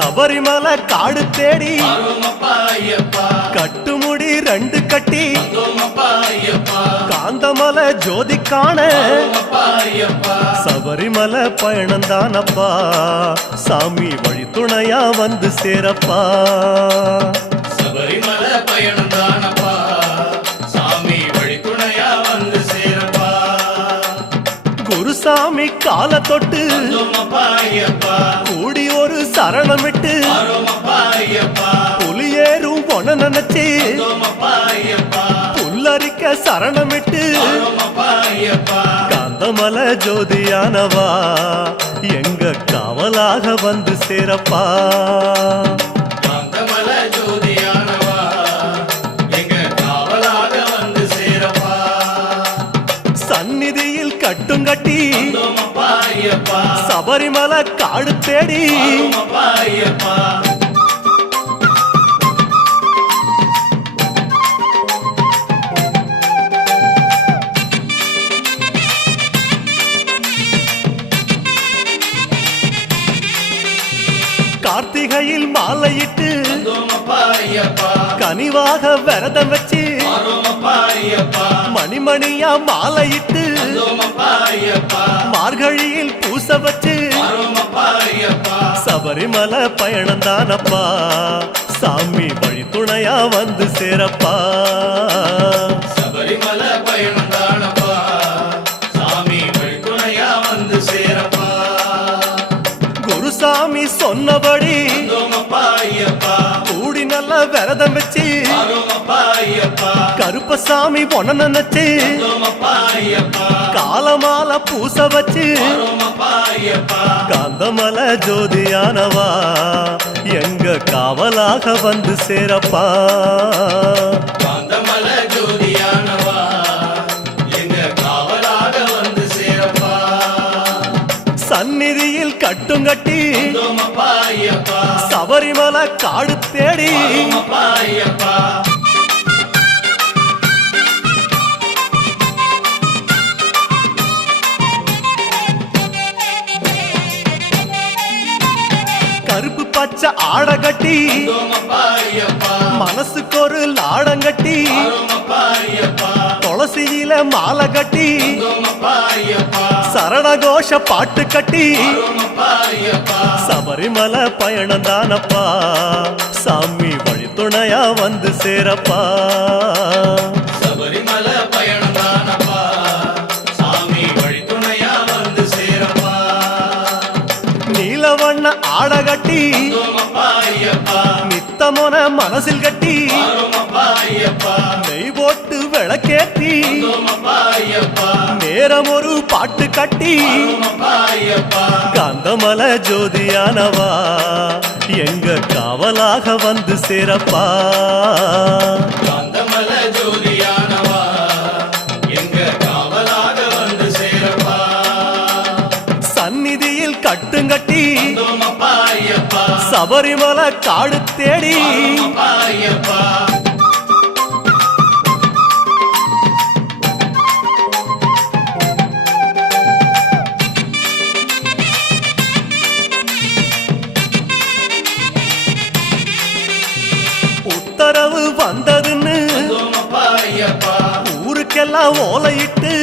சபரிமலை காடு தேடி கட்டுமுடி 2 கட்டி காந்தமலை ஜோதி காண சபரிமலை பயணந்தானப்பா சாமி வழி துணையா வந்து சேரப்பா சபரிமலை பயணந்தானப்பா சாமி வழி துணையா வந்து சேரப்பா குருசாமி கால தொட்டு கூடி ஒரு சரணமிட்டு புலியேறும் பொன நினைச்சு புல்லரிக்க சரணமிட்டு காந்தமலை ஜோதியானவா எங்க காவலாக வந்து சேரப்பா காந்தமலை ஜோதியானவா எங்க காவலாக வந்து சேரப்பா சந்நிதியில் கட்டும் கட்டி சபரிமலை காடு தேடி கார்த்திகையில் மாலையிட்டு கனிவாக விரதம் வச்சு மணிமணியா மாலையிட்டு மார்கழியில் பூச வச்சு சபரிமலை பயணந்தானப்பா சாமி வழி துணையா வந்து சேரப்பா சபரிமலை பயணந்தானப்பா சாமி வழி துணையா வந்து சேரப்பா குருசாமி சொன்னபடி கூடி நல்ல விரதம் வச்சு கருப்பசாமி பொண்ண நினைச்சு காலமால பூச வச்சு காந்தமலை ஜோதியானவா எங்க காவலாக வந்து சேரப்பா காந்தமலை ஜோதியானவா எங்க காவலாக வந்து சேரப்பா சந்நிதியில் கட்டும் கட்டி சபரிமலை காடு தேடி கருப்பு பச்சை ஆட கட்டி மனசுக்கு ஒரு லாடங்கட்டி துளசியில மாலை கட்டி சரணகோஷ பாட்டு கட்டி சபரிமலை பயணந்தானப்பா சாமி வழி துணையா வந்து சேரப்பா சபரிமலை பயணந்தானப்பா சாமி வழி துணையா வந்து சேரப்பா நீலவண்ண ஆட கட்டி நித்தமோன மனசில் கட்டி நெய் போட்டு விளக்கேத்தி நேரம் ஒரு பாட்டு கட்டி காந்தமலை ஜோதியானவா எங்க காவலாக வந்து சேரப்பா காந்தமலை ஜோதியானவா எங்க காவலாக வந்து சேரப்பா சந்நிதியில் கட்டுங்கட்டி சபரிமலை காடு தேடி உத்தரவு வந்ததுன்னு ஊருக்கெல்லாம் ஓலையிட்டு